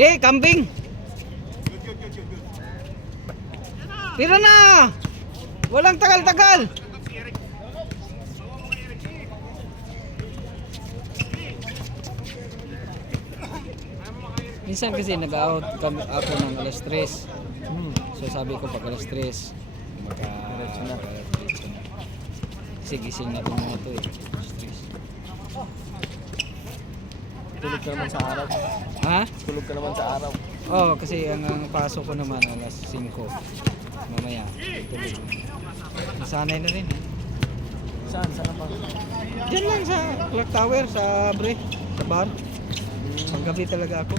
Di, kambing. Tira na. Walang tagal-tagal. Minsan kasi nag-out ako ng alas 3. So sabi ko pag alas 3, diretso na. Kasi gising na itong mga ito eh. Alas 3. Tulog ka naman sa araw. Ha? Tulog ka naman sa araw. Oo, kasi ang pasok ko naman alas 5. Mamaya, tulog. Nasanay na rin eh. Saan? Saan pa? Diyan lang sa Clock Tower, sa Bre, sa bar. Paggabi talaga ako.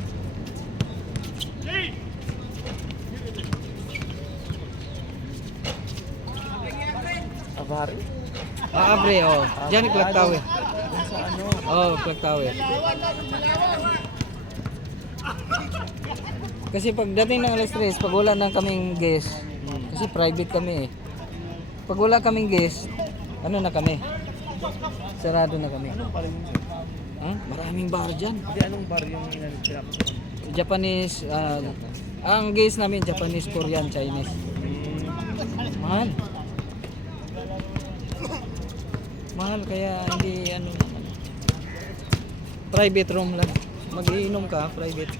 Abari? Bre, oh. Diyan yung Clock Tower. Sa ano? Oh, Clock Tower. Kasi pagdating ng alas 3, pag wala na kaming guest, kasi private kami eh. Pag wala kaming guest, ano na kami? Sarado na kami. Anong bar yun, sir? Maraming bar dyan. Hindi, anong bar yung pinapasukan? Japanese, ang guest namin Japanese, Korean, Chinese. Mahal. Mahal kaya hindi ano naman. Private room lang. Mag-iinom ka, private.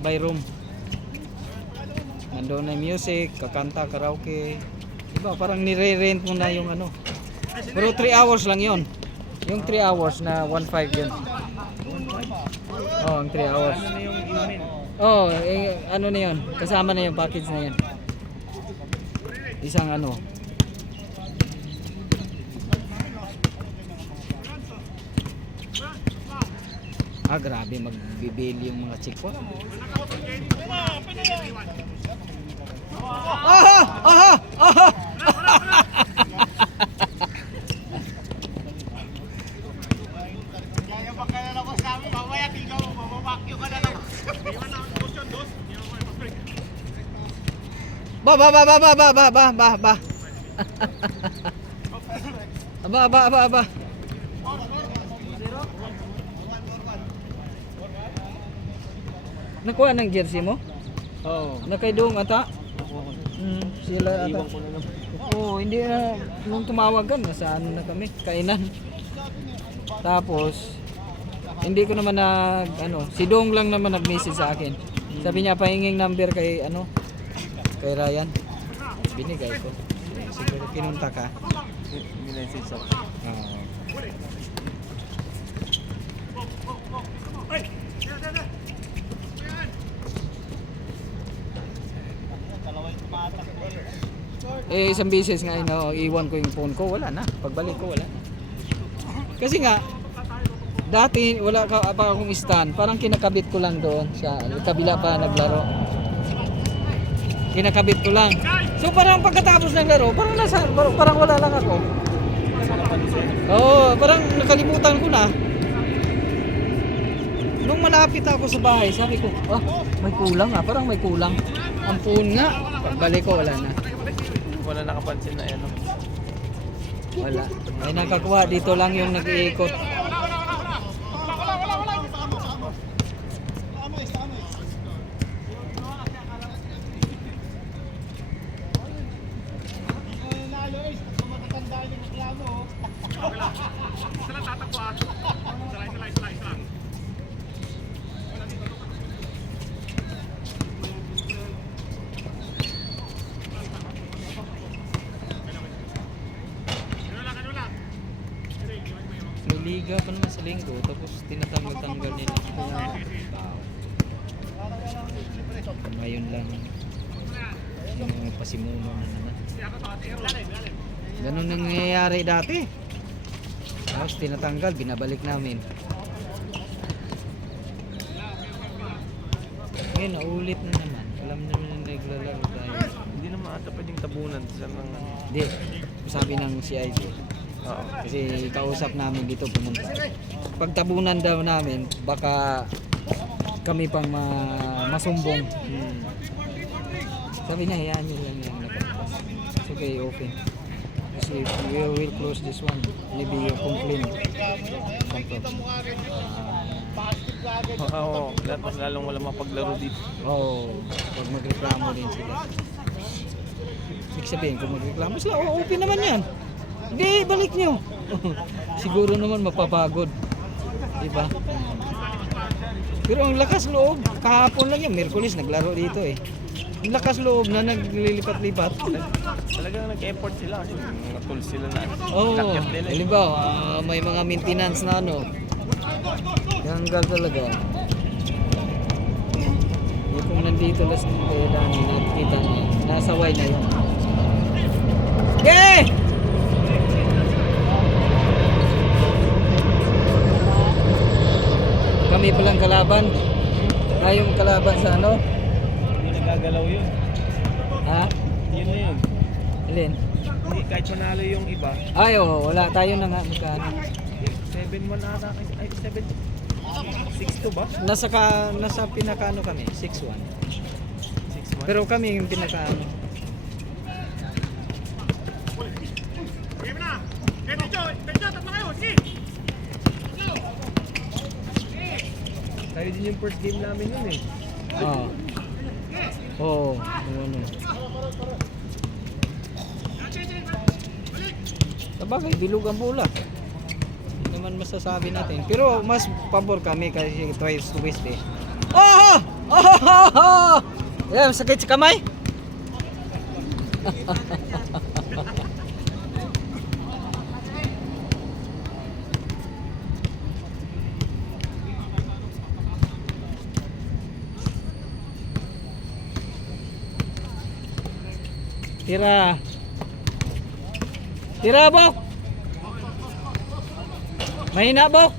By room. Nandoon na yung music, kakanta, karaoke. Diba, parang nire-rent mo na yung ano. Pero 3 hours lang yon. Yung 3 hours na 1.5 yun. Oh, ang 3 hours. Ano na yung inumin? Oh, ano na yun. Kasama na yung package na yun. Isang ano. Grabe magbibili yung mga chikwa. Aha! Aha! Aha! Ba ba ba ba ba ba ba ba ba ba. Aba aba aba aba. Nakuha ng jersey mo? Oo. Nakaidong ata? Sila ata. Iwan ko na lang. Oo, hindi na nung tumawag ka nasa ano na kami, kainan. Tapos hindi ko naman si Dong lang naman nag-message sa akin. Sabi niya pahinging number kay kay Ryan. Binigay ko. Siguro kinunta ka. Minessage ako. Oo. Isang beses nga iwan ko yung phone ko, wala na. Pagbalik ko, wala na. Kasi nga, dati wala pa akong stand. Parang kinakabit ko lang doon sa kabila pa naglaro. Kinakabit ko lang. So parang pagkatapos ng laro, parang wala lang ako. Oo, parang nakalimutan ko na. Nung malapit ako sa bahay, sabi ko, may kulang parang may kulang. Ang phone nga, pagbalik ko, wala na. Wala nakapansin na yan. Wala. Ay nakakuha dito lang yung nag-iikot. May liga pa naman sa linggo, tapos tinatanggal-tanggal nila. Ngayon lang yung pasimuno na naman. Ganun nangyayari dati. Tapos tinatanggal, binabalik namin. Ngayon, naulit na naman. Alam naman na naglalaro tayo. Hindi naman ata pwedeng tabunan sa mga... Hindi, sabi ng CID. Oo. Kasi kausap namin dito pumunta. Pagtabunan daw namin, baka kami pang masumbong. Sabi niya, hayaan nyo lang yan. It's okay, open. Kasi we will close this one. Maybe you complain. Oo, lahat mas lalong wala mapaglaro dito. Oo, pag magreklamo din sila. Ibig sabihin, kung magreklamo sila, open naman yan. Hindi, balik nyo. Siguro naman mapapagod. Diba? Pero ang lakas loob, kahapon lang yan, Miyerkules naglaro dito eh. Ang lakas loob na naglilipat-lipat. Talagang nag-effort sila kasi mga tools sila na Oo, inakyat nila. halimbawa, may mga maintenance na ano. Ganggal talaga. Kung nandito last ng kaya dami, nakikita niya, nasaway na yun. Okay! Kami palang kalaban. Tayong kalaban sa ano? Hindi nagagalaw yun. Ha? Yun na yun. Alin? Hindi, kahit manalo yung iba. Ay, oo, wala. Tayo na nga magkano. 7-1 ata. Ay, 7-6-2 ba? Nasa pinakaano kami, 6-1. 6-1? Pero kami yung pinakaano. Tayo din yung first game namin yun eh. Oo. Oo, ano. Sabagay, bilog ang bola. Hindi naman masasabi natin. Pero mas pabor kami kasi twice to waste eh. Oh! Oh! Yan, sakit sa kamay. Tira. Tira, Bok. Mahina, Bok.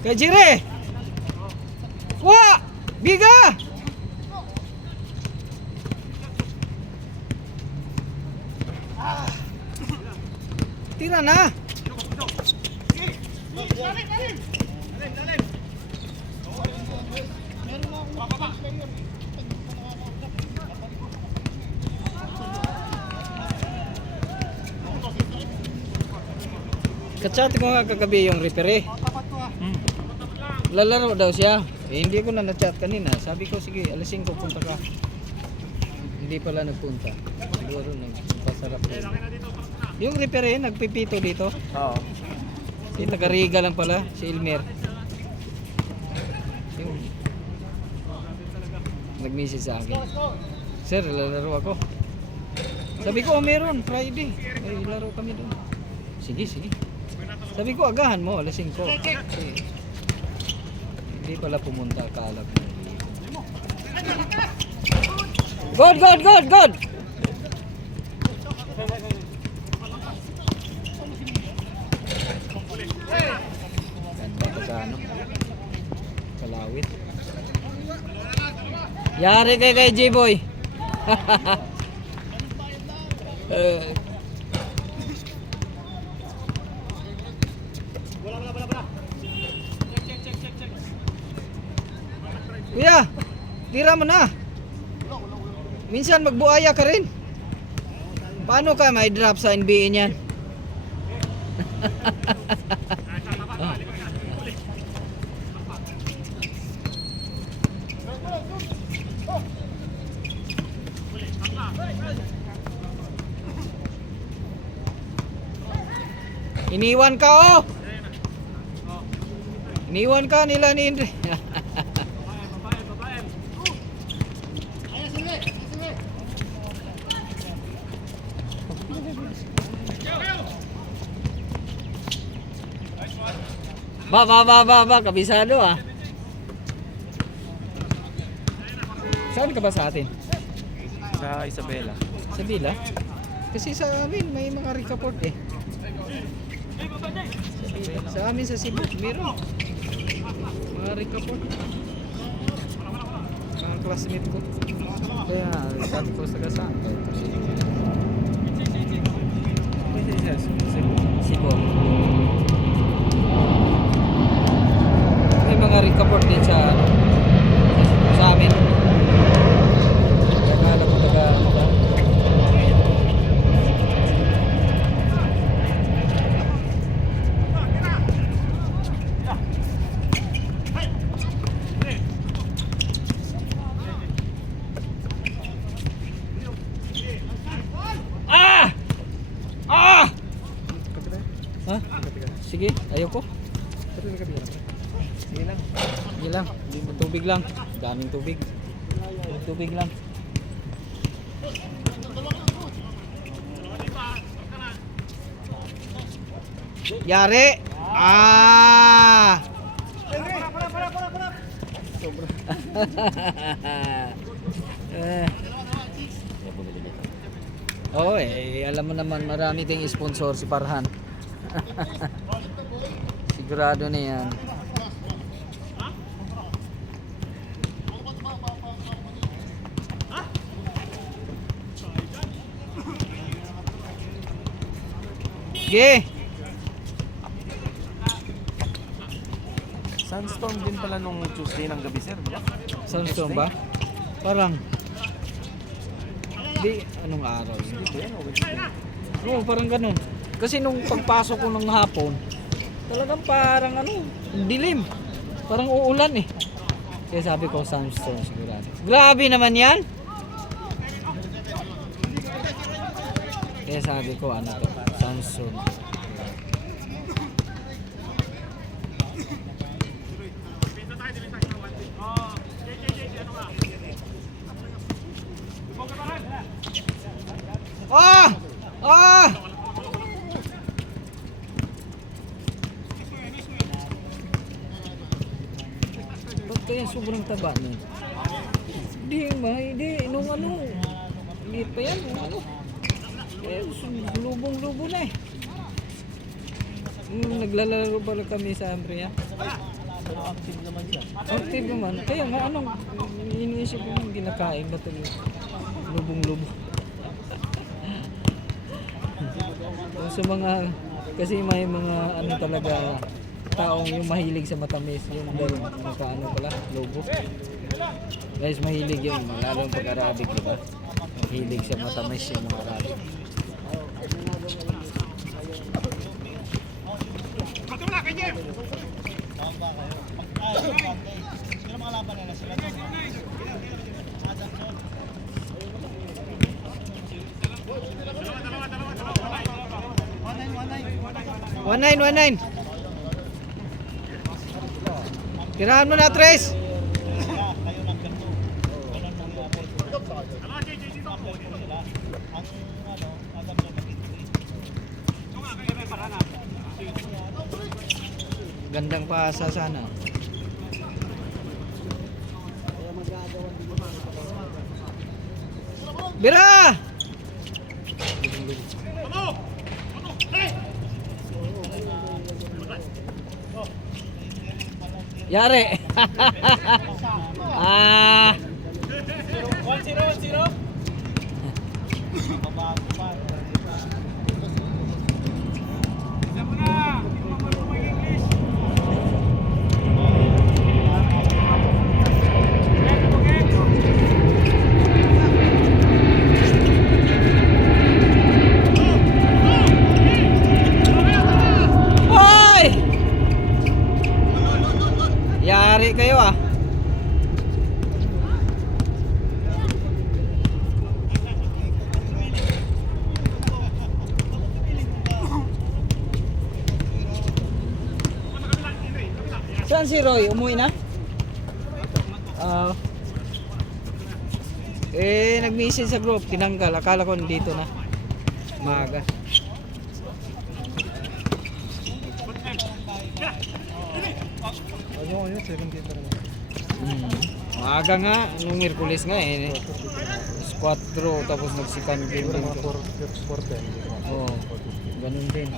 Kajire. Wah, biga. Tira na. Kachat ko nga kagabi yung referee. Lalaro daw siya. Eh, hindi ko na na-chat kanina. Sabi ko, sige, alas 5 punta ka. Hindi pala nagpunta. Siguro nagpasarap din. Yung referee, nagpipito dito. Oo. Si taga-Riga lang pala, si Elmer. Yung nag-message sa akin. Sir, lalaro ako. Sabi ko, meron, Friday. Ay, laro kami doon. Sige, sige. Sabi ko, agahan mo, alas 5. Kasi, hindi pala pumunta, akala ko. Good, good, good, good! Ganda ka sa ano? Kalawit. Yari kay J-Boy. Kuya, tira mo na. Minsan magbuaya ka rin. Paano ka may drop sa NBA niyan? Iniwan ka oh. Iniwan ka nila ni Indre. Ba, kabisado ah. Saan ka ba sa atin? Sa Isabela. Sa Villa? Kasi sa amin may mga report eh. Sa amin sa Cebu, meron. Mga report. Mga classmate ko. Kaya sabi ko sa kasama. Cebu. May mga report din sa amin. Kaya kala ko taga ano ka. Sige, ayoko. Ito na kabila. Sige lang. Sige lang, tubig lang. Daming tubig. Tubig lang. Yari! Ah! Oh, alam mo naman marami ding sponsor si Parhan. Sigurado na yan. Sige. Sandstorm din pala nung Tuesday ng gabi, sir. Diba? Sandstorm ba? Parang di anong araw yun? Oo, parang ganun. Kasi nung pagpasok ko ng hapon, talagang parang dilim. Parang uulan eh. Kaya sabi ko, sandstorm sigurado. Grabe naman yan! Kaya sabi ko, ano to? Sandstorm. Ah! Ah! Ba't kaya sobrang taba nun? Hindi, nung liit pa yan, nung lubong-lubo na eh. Naglalaro pala kami sa Ambria. Active naman siya. Active naman. Kaya nga, iniisip ko yung ginakain ba ito lubong-lubo. Sa mga, kasi may mga talaga taong yung mahilig sa matamis, yung dahil pala, lobo. Guys, mahilig yun, lalo yung pag-Arabic, diba? Mahilig sa matamis yung mga Arabic. One nine. Tirahan mo na, Tres. Gandang paasa sana. Bira! Yari. Ah. 1-0. Hoy! Yari kayo ah. Saan si Roy? Umuwi na? Nag-message sa group, tinanggal. Akala ko nandito na. Maaga. Maaga nga, nung Miyerkules nga eh. 4 tapos nagsikan din. Oo, ganun din.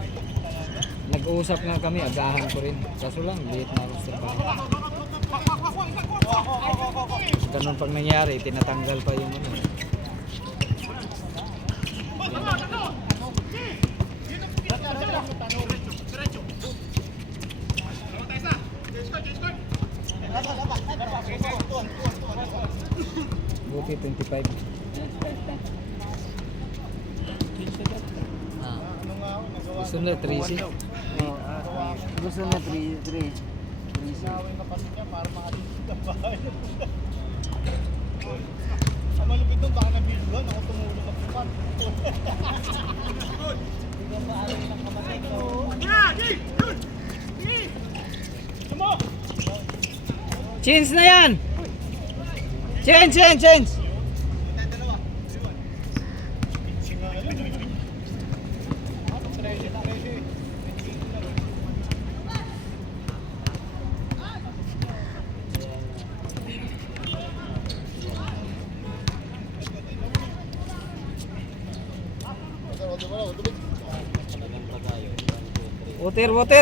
Nag-uusap nga kami, agahan ko rin. Kaso lang, late na ako sa bahay. Ganun pag nangyari, tinatanggal pa yung Buti 25. Gusto na 3C. Gusto na 3C. Ang malupit doon, baka nabiluhan, ako tumulong at tupan. Bigyan pa alam ng kamatay ko. Change na yan. Change.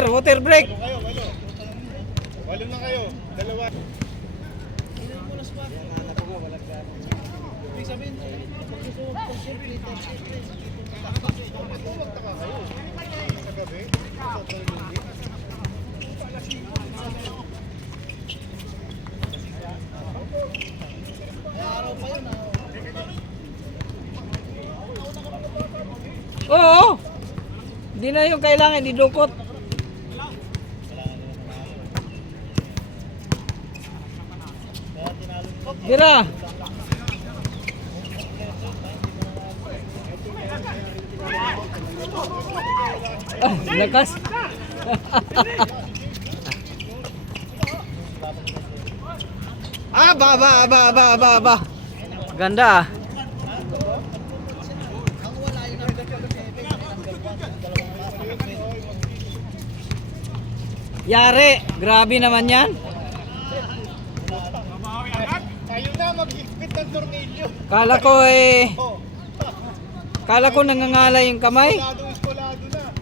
Water break. Walo na kayo. Dalawa. Oo. Hindi na yung kailangan idukot. Tira. Lakas. Ba. Ganda. Yari, grabe naman yan. Tayo na mag-higpit ng tornilyo. Kala ko nangangala yung kamay. Eskolado na.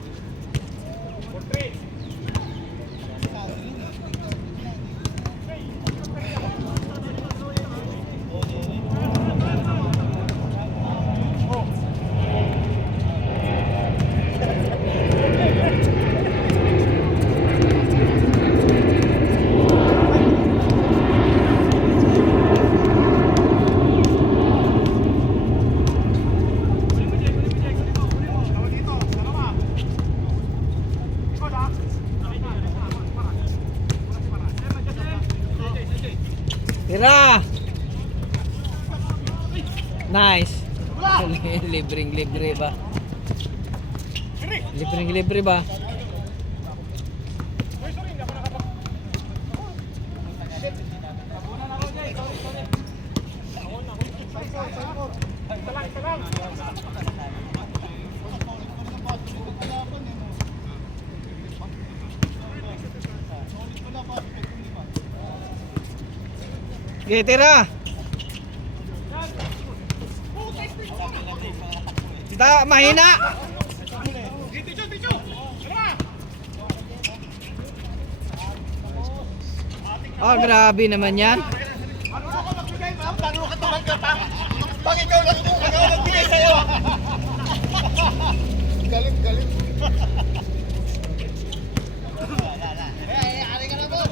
Tira. Nice. Libreng-libre ba? Libreng-libre ba? Okay, tira. Mahina. Grabe naman yan. Pag ikaw nagbigay sa'yo. Galit. Ari ka na po.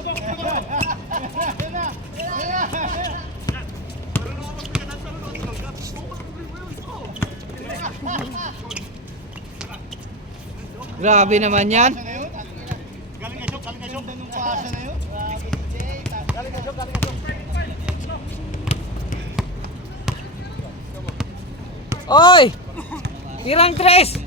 Grabe naman yan. Galing ka, Chok. Anong paasa na yun? Galing ka, Chok. Oy! Tirang tres!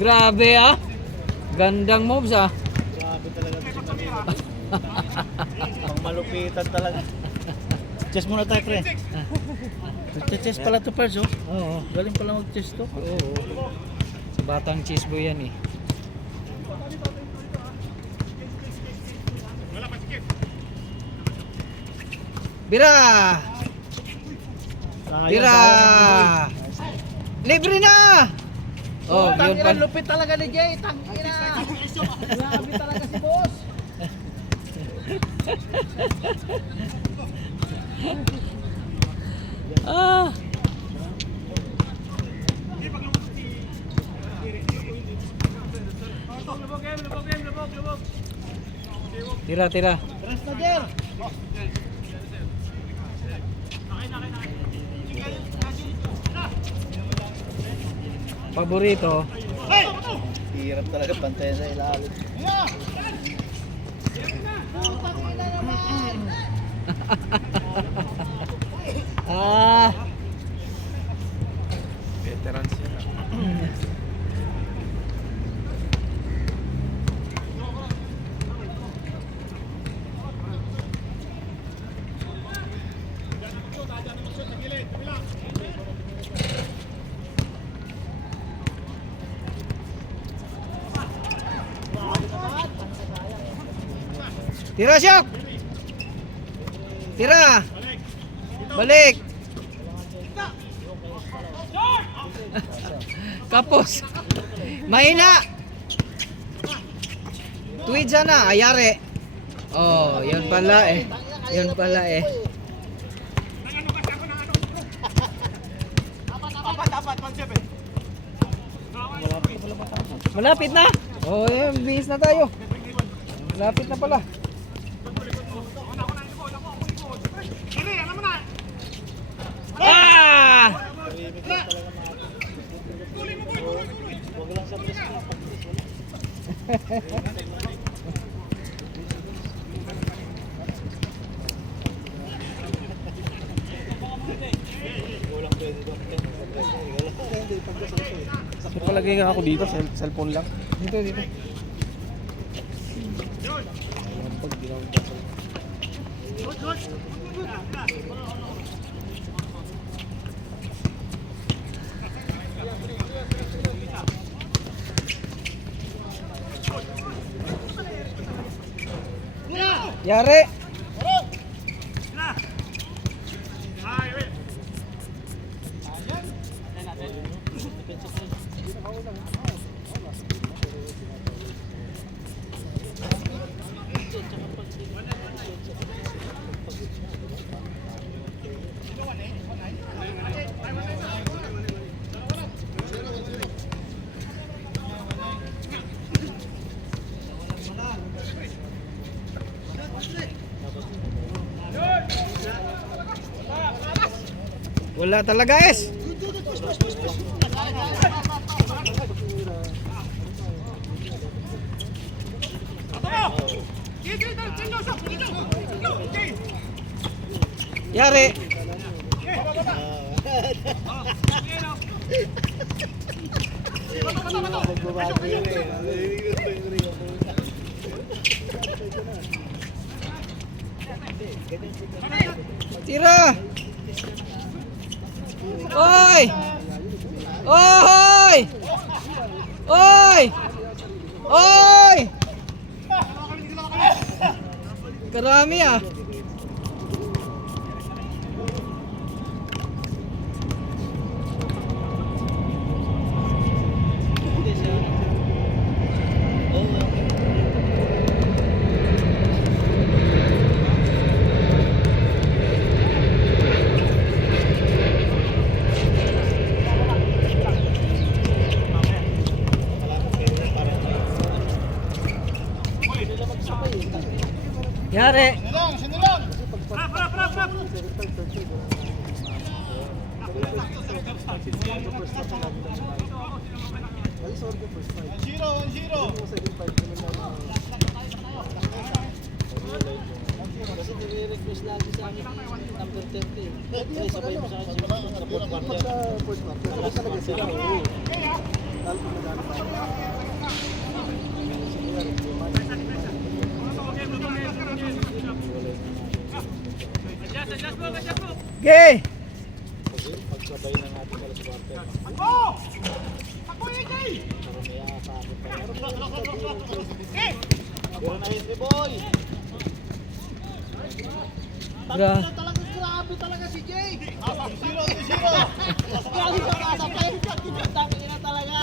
Grabe ah! Gandang moves ah! Grabe talaga ito si Camilo. Pang malupitan talaga. Chess muna tayo, pre. Chess pala to, Pards, oh. Oo. Galing pala mag-chess to. Oo. Sa batang cheese boy yan eh. Bira! Bira! Libre na! Oh, yun pa. Lupit talaga ni Jay. Tangina. Grabe talaga si boss. Ah! Tira. Rest na, Jer. Paborito. Hirap talaga pantayan sa ilalim. Tira, Shock! Tira! Balik! Kapos! Mahina! Tweed sana, ayari. Oh, yun pala eh. Yun pala eh. Malapit na. Oh, eh, bihis na tayo. Malapit na pala. Ah! Huwag lang sa press. Palagay nga ako dito, cellphone lang. Dito, dito. Yari. Wala talaga es. Yari. Tira. Oi! Oi! Oi! Oi! Karami ah. Yari. Kasi nire-request lagi sa akin number 30. Kaya sabay mo sa akin support partner. Kasi talaga sila. Okay. Pagsabay na natin pala sa partner. Pero na Henry boy! Talagang grabe talaga si Jay! 0-0! Grabe sa kasapay! Dami na talaga!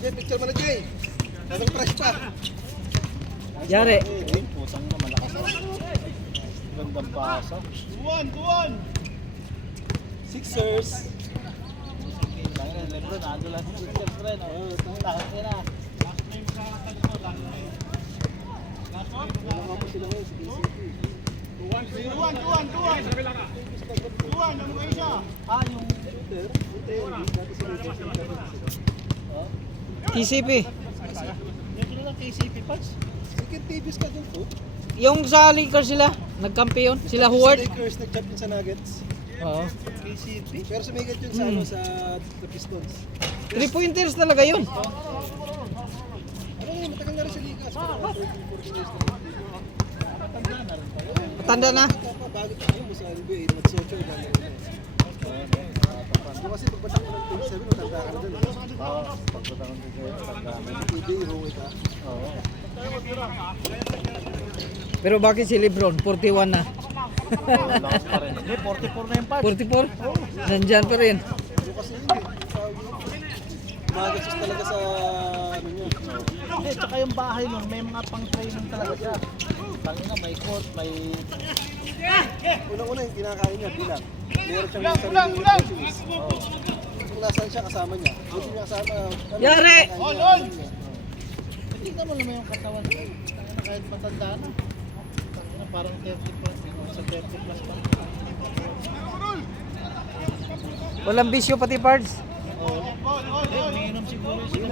Jay, picture mo na Jay! Naging press pa! Yari. Putang na malakas. Gandang pasa. Tuwan! Sixers! Lebron, ando lang si Sixers rin. Takot ka na. Tuwan, ano kayo siya? Yung TCP. Yung lang KCP Pats. Second Davis ka dun po. Yung sa Lakers sila, nagkampiyon. Sila Howard. Lakers nag-champion sa Nuggets. Oo. KCP. Pero sumigat yun sa, sa Pistons. 3-pointers talaga yun. Ano yun, matagal na rin sa Liga. Matanda na. Bago tayo mo sa NBA, nag-social ka na rin. Kasi pagbatak mo ng 27, matanda ka na dun. Pagbatak ng 27, matanda ka na. TJ, Rowe ka. Oo. Pero bakit si Lebron? 41 na. Lakas pa rin. Hindi, 44 na yung part. 44? Nandyan pa rin. Kasi hindi. Magasis talaga sa ano niya. Hindi, tsaka yung bahay nun, may mga pang-training talaga siya. Tangina, may court, may... Unang-una yung kinakain niya, bilang. Meron siyang sariling nutritionist. Kung nasaan siya, kasama niya. Kung niya kasama... Yari! Tingnan mo naman yung katawan niya. Tangina, kahit matanda na. Tangina, parang 30 plus. Sa 30 plus pa. Walang bisyo pati parts. Umiinom siguro siya.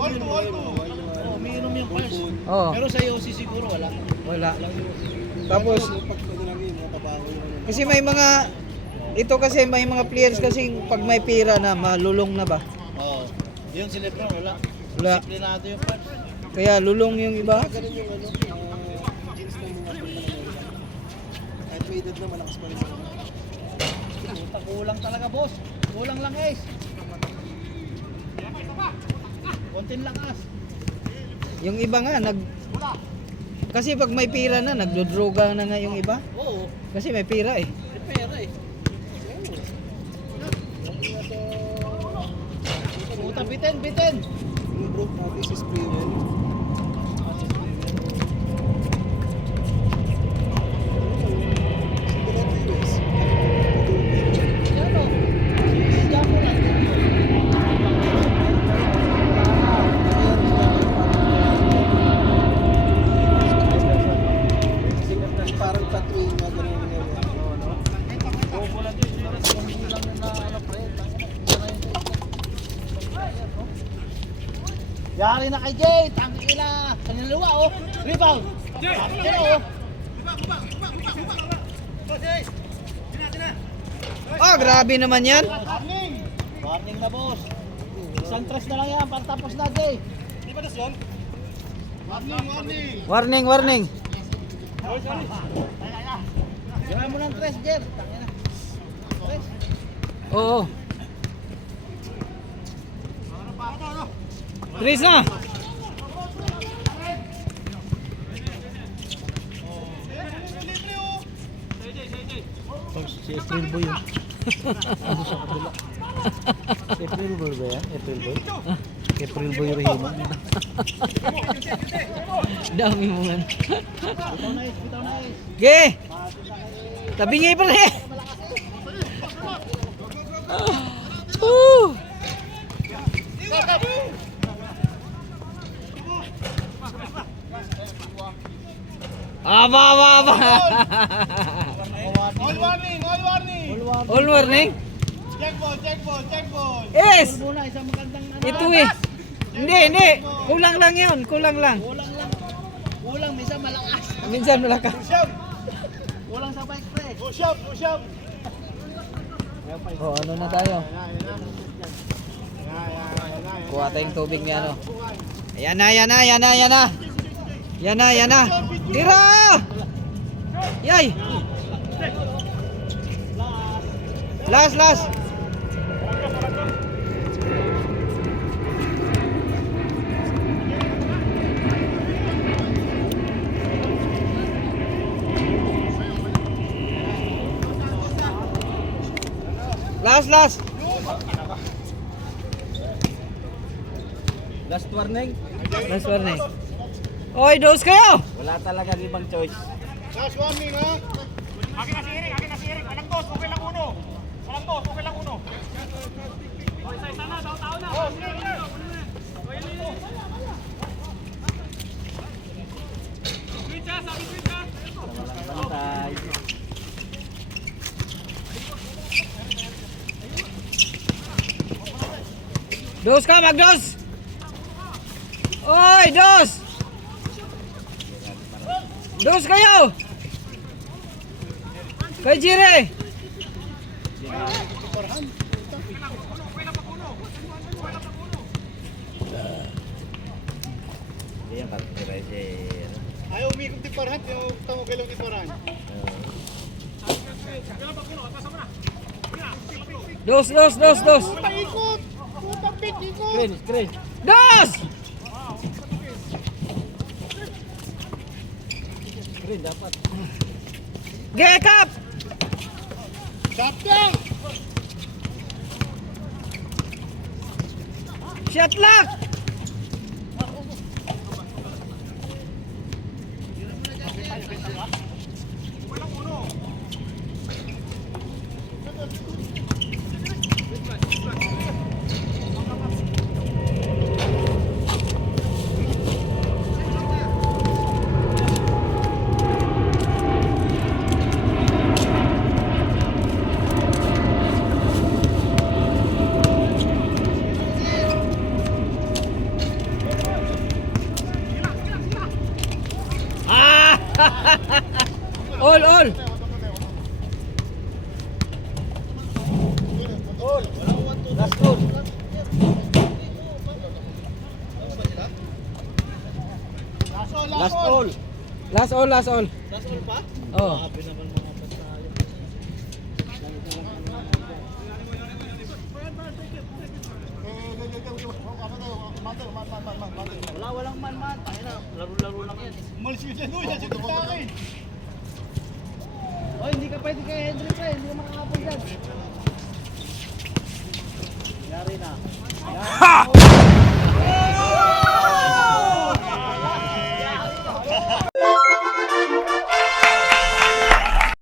Umiinom yung pars. Oo. Pero sa Yossi siguro wala. Wala. Tapos, kasi may mga, ito kasi may mga players kasi pag may pira na, malulong na ba? Oo. Yun si Lebron wala. Wala. Disiplinado yung pars. Kaya lulong yung iba. Ganun yung ano, jeans ng mga kahit may edad na malakas pa rin sila. Kulang talaga boss. Kulang lang guys. Konting lakas. Yung iba nga, kasi pag may pira na, nagdodroga na nga yung iba. Oo. Kasi may pira eh. May pera eh. Puta, bitin. Yung broke this is premium. Parang tattooing na gano'n yung yari na kay Jay, tangin na. Kanina luwa oh. Rebound. Tangin oh. Ah, grabe naman yan. Warning. Warning na boss. Isang tres na lang yan para tapos na Jay. Di ba das yun? Warning. Warning. Gawin mo ng tres, Jer. Tangin na. Tres. Oo. Tris na. Si April Boy yun. Ano sa kabila? Si April Boy ba yan? April Boy? April Boy Rahima. Dami mo nga. Bitaw na is. Ge! Tabingi pa rin. Aba. All warning. All warning? Check ball. Yes! Muna, isang magandang ano. Ito eh. Hindi. Kulang lang yun. Kulang lang. Kulang, minsan malakas. Minsan malakas. Kulang sa bike pre. Push up. Oh, ano na tayo? Kuha tayong tubig niya, ano. Ayan na. Tira! Yay! Last. Last. Last warning. Last warning. Oy, dos kayo! Wala talaga ibang choice. Last warning ha. Akin na si Eric. Walang dos, okay lang uno. O, isa-isa na, tao na. O, sige. Switch ha, sabi switch ha. Bantay. Dos ka, magdos! Oy, dos! Dos kayo! Kay Jire! Yan ka-treasure. Ayaw umikot ni Farhan, yung tamo kailang ni Farhan. Dos! Ikot! Putang pit, ikot! Screen. Dos! Green dapat. Get up! Captain! Shot lock! All, all! Last goal. Last all. Last all, last all. Last all pa? Oh. Grabe naman mga pasayo. Walang man. Tangina, laro-laro lang yan. Umalis yun dyan. Uy, yan si Tutay. Oy, hindi ka pwede kay Hendrik pa. Hindi ka makakapag dyan. Yari na.